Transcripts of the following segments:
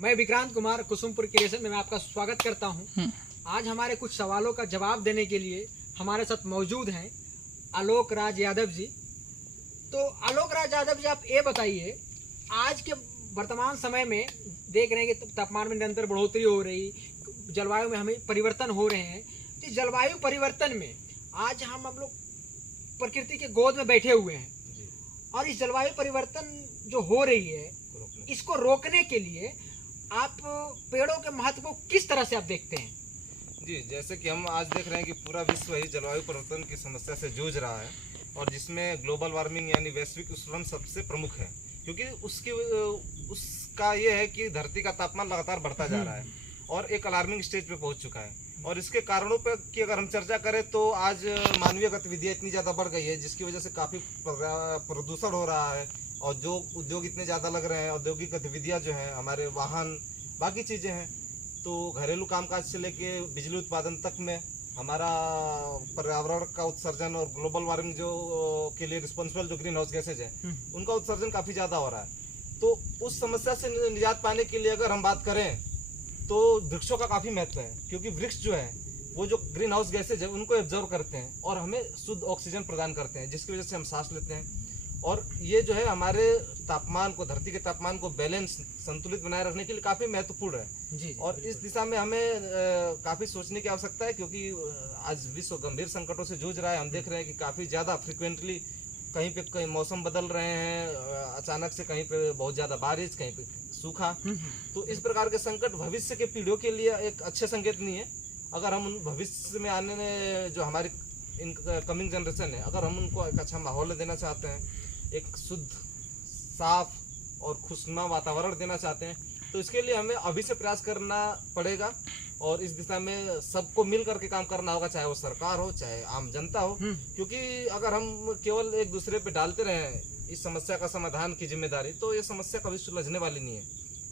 मैं विक्रांत कुमार कुसुमपुर क्रिएशन में आपका स्वागत करता हूं। आज हमारे कुछ सवालों का जवाब देने के लिए हमारे साथ मौजूद हैं आलोक राज यादव जी। तो आलोक राज यादव जी, आप ये बताइए, आज के वर्तमान समय में देख रहे हैं कि तापमान में निरंतर बढ़ोतरी हो रही, जलवायु में हमें परिवर्तन हो रहे हैं। तो जलवायु परिवर्तन में आज हम लोग प्रकृति के गोद में बैठे हुए हैं और इस जलवायु परिवर्तन जो हो रही है इसको रोकने के लिए आप पेड़ों के महत्व को किस तरह से आप देखते हैं? जी, जैसे कि हम आज देख रहे हैं कि पूरा विश्व ही जलवायु परिवर्तन की समस्या से जूझ रहा है और जिसमें ग्लोबल वार्मिंग यानी वैश्विक उष्णन सबसे प्रमुख है, क्योंकि उसका ये है कि धरती का तापमान लगातार बढ़ता जा रहा है और एक अलार्मिंग स्टेज पे पहुंच चुका है। और इसके कारणों पर की अगर हम चर्चा करें तो आज मानवीय गतिविधियां इतनी ज़्यादा बढ़ गई है जिसकी वजह से काफ़ी प्रदूषण हो रहा है और जो उद्योग इतने ज़्यादा लग रहे हैं, औद्योगिक गतिविधियां जो हैं, हमारे वाहन, बाकी चीज़ें हैं, तो घरेलू कामकाज से लेके बिजली उत्पादन तक में हमारा पर्यावरण का उत्सर्जन और ग्लोबल वार्मिंग जो के लिए रिस्पॉन्सिबल जो ग्रीन हाउस गैसेज है उनका उत्सर्जन काफ़ी ज़्यादा हो रहा है। तो उस समस्या से निजात पाने के लिए अगर हम बात करें तो वृक्षों का काफ़ी महत्व है, क्योंकि वृक्ष जो है वो जो ग्रीन हाउस गैसेज है उनको एब्जॉर्व करते हैं और हमें शुद्ध ऑक्सीजन प्रदान करते हैं, जिसकी वजह से हम सांस लेते हैं। और ये जो है हमारे तापमान को, धरती के तापमान को बैलेंस, संतुलित बनाए रखने के लिए काफ़ी महत्वपूर्ण है जी। और इस दिशा में हमें काफ़ी सोचने की आवश्यकता है, क्योंकि आज विश्व गंभीर संकटों से जूझ रहा है। हम देख रहे हैं कि काफ़ी ज़्यादा फ्रिक्वेंटली कहीं पे कहीं मौसम बदल रहे हैं अचानक से, कहीं पे बहुत ज़्यादा बारिश, कहीं पे सूखा। तो इस प्रकार के संकट भविष्य के पीढ़ियों के लिए एक अच्छे संकेत नहीं है। अगर हम उन भविष्य में आने में जो हमारी इन कमिंग जनरेशन है, अगर हम उनको एक अच्छा माहौल देना चाहते हैं, एक शुद्ध, साफ और खुशनुमा वातावरण देना चाहते हैं, तो इसके लिए हमें अभी से प्रयास करना पड़ेगा और इस दिशा में सबको मिल करके काम करना होगा, चाहे वो सरकार हो, चाहे आम जनता हो। क्योंकि अगर हम केवल एक दूसरे पे डालते रहें इस समस्या का समाधान की जिम्मेदारी, तो ये समस्या कभी सुलझने वाली नहीं है।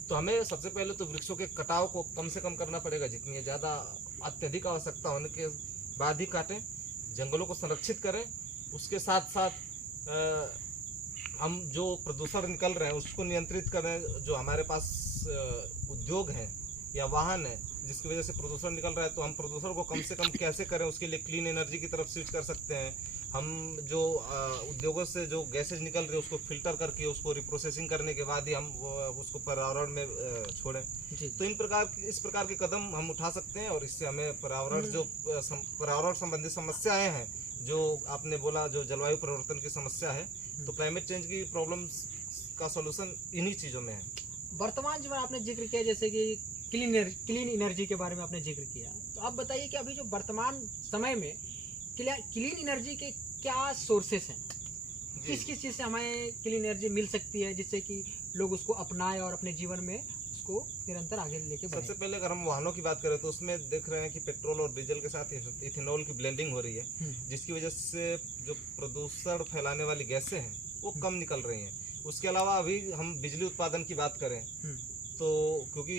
तो हमें सबसे पहले तो वृक्षों के कटाव को कम से कम करना पड़ेगा, जितनी ज़्यादा अत्यधिक आवश्यकता होने के बाद ही काटें, जंगलों को संरक्षित करें। उसके साथ साथ हम जो प्रदूषण निकल रहे हैं उसको नियंत्रित करें। जो हमारे पास उद्योग हैं या वाहन है जिसकी वजह से प्रदूषण निकल रहा है, तो हम प्रदूषण को कम से कम कैसे करें, उसके लिए क्लीन एनर्जी की तरफ स्विच कर सकते हैं। हम जो उद्योगों से जो गैसेज निकल रही है उसको फिल्टर करके उसको रिप्रोसेसिंग करने के बाद ही हम उसको पर्यावरण में छोड़ें। तो इस प्रकार के कदम हम उठा सकते हैं और इससे हमें पर्यावरण संबंधी समस्याएं हैं, जो आपने बोला जो जलवायु परिवर्तन की समस्या है, तो क्लाइमेट चेंज की प्रॉब्लम्स का सॉल्यूशन इन्हीं चीज़ों में है। वर्तमान जीवन आपने जिक्र किया, जैसे कि क्लीन एनर्जी के बारे में आपने जिक्र किया, तो आप बताइए कि अभी जो वर्तमान समय में क्लीन एनर्जी के क्या सोर्सेस हैं, किस किस चीज़ से हमें क्लीन एनर्जी मिल सकती है जिससे कि लोग उसको अपनाएं और अपने जीवन में उसको निरंतर आगे लेके बढ़ें? सबसे पहले अगर हम वाहनों की बात करें तो उसमें देख रहे हैं कि पेट्रोल और डीजल के साथ इथेनॉल की ब्लेंडिंग हो रही है, जिसकी वजह से जो प्रदूषण फैलाने वाली गैसें हैं वो कम निकल रही हैं। उसके अलावा अभी हम बिजली उत्पादन की बात करें तो क्योंकि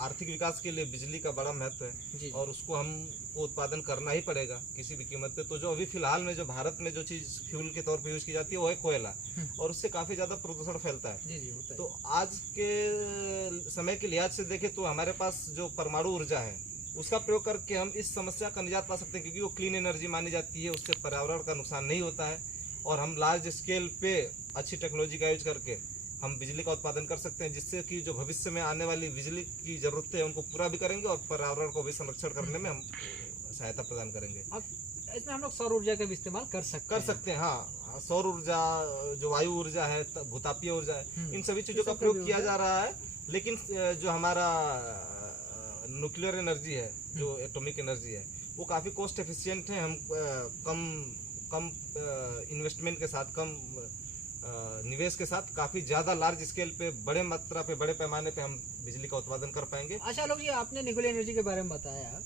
आर्थिक विकास के लिए बिजली का बड़ा महत्व है और उसको हमको उत्पादन करना ही पड़ेगा किसी भी कीमत पे। तो जो अभी फिलहाल में जो भारत में जो चीज़ फ्यूल के तौर पे यूज़ की जाती है वो है कोयला, और उससे काफ़ी ज़्यादा प्रदूषण फैलता है। तो आज के समय के लिहाज से देखें तो हमारे पास जो परमाणु ऊर्जा है उसका प्रयोग करके हम इस समस्या का निजात पा सकते हैं, क्योंकि वो क्लीन एनर्जी मानी जाती है, उससे पर्यावरण का नुकसान नहीं होता है और हम लार्ज स्केल पे अच्छी टेक्नोलॉजी का यूज करके हम बिजली का उत्पादन कर सकते हैं, जिससे कि जो भविष्य में आने वाली बिजली की जरूरतें हैं उनको पूरा भी करेंगे और पर्यावरण को भी संरक्षण करने में हम सहायता प्रदान करेंगे। अब इसमें हम लोग सौर ऊर्जा का भी इस्तेमाल कर सकते हैं। हाँ, सौर ऊर्जा, जो वायु ऊर्जा है, भूतापीय ऊर्जा है, इन सभी चीज़ों का प्रयोग किया जा रहा है। लेकिन जो हमारा न्यूक्लियर एनर्जी है, जो एटॉमिक एनर्जी है, वो काफ़ी कॉस्ट एफिशिएंट है। हम कम इन्वेस्टमेंट के साथ, कम निवेश के साथ काफ़ी ज़्यादा लार्ज स्केल पे, बड़े मात्रा पे, बड़े पैमाने पे हम बिजली का उत्पादन कर पाएंगे। अच्छा लोग जी, आपने न्यूक्लियर एनर्जी के बारे में बताया,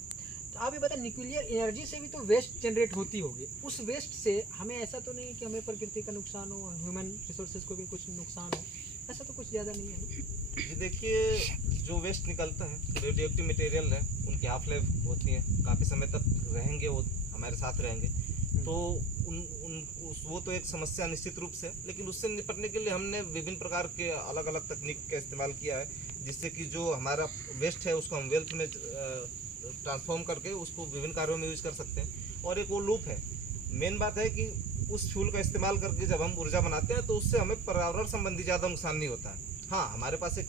तो आप ये बताएं न्यूक्लियर एनर्जी से भी तो वेस्ट जनरेट होती होगी। उस वेस्ट से हमें ऐसा तो नहीं कि हमें प्रकृति का नुकसान हो, ह्यूमन रिसोर्सेज को भी कुछ नुकसान हो, ऐसा तो कुछ ज़्यादा नहीं है? जी देखिए, जो वेस्ट निकलता है, रेडियो एक्टिव मटेरियल है, उनकी हाफ लाइफ होती है, काफ़ी समय तक रहेंगे, वो हमारे साथ रहेंगे। तो वो तो एक समस्या निश्चित रूप से, लेकिन उससे निपटने के लिए हमने विभिन्न प्रकार के अलग अलग तकनीक का इस्तेमाल किया है, जिससे कि जो हमारा वेस्ट है उसको हम वेल्थ में ट्रांसफॉर्म करके उसको विभिन्न कार्यों में यूज कर सकते हैं। और एक वो लूप है, मेन बात है कि उस फ्यूल का इस्तेमाल करके जब हम ऊर्जा बनाते हैं तो उससे हमें पर्यावरण संबंधी ज़्यादा नुकसान नहीं होता है। हाँ, हमारे पास एक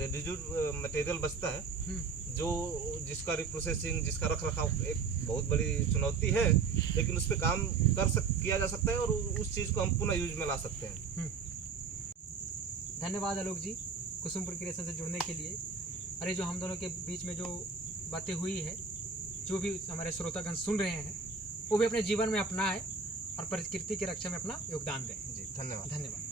रेडिड्यू मटेरियल बचता है जो जिसका रिप्रोसेसिंग, जिसका रख रखाव एक बहुत बड़ी चुनौती है, लेकिन उस पर काम किया जा सकता है और उस चीज़ को हम पुनः यूज में ला सकते हैं। धन्यवाद आलोक जी कुसुमपुर क्रिएशन से जुड़ने के लिए। अरे जो हम दोनों के बीच में जो बातें हुई है, जो भी हमारे श्रोतागण सुन रहे हैं, वो भी अपने जीवन में अपनाएं और प्रकृति की रक्षा में अपना योगदान दें। जी, धन्यवाद। धन्यवाद।